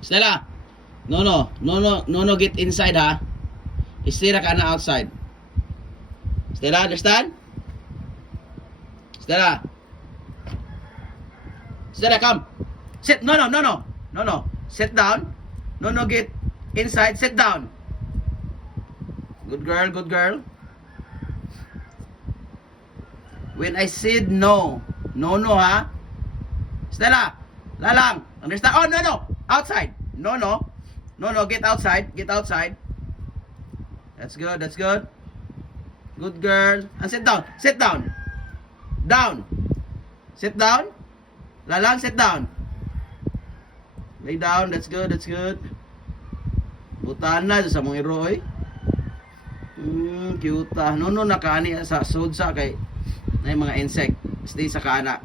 Stella. No, get inside ha. Istira ka na outside. Stella, understand? Stella. Stella, come. Sit. No. Sit down. No, get inside. Sit down. Good girl. When I said no ha. Stella, lalang. Understand? Oh, no. Outside. No, get outside. That's good. Good girl. And sit down. Down. Sit down. Lalang, sit down. Lay down. That's good. Butaan na sa mong iroy. Cute. No, nakaani sa sud sa kay na mga insect. Stay sa kana.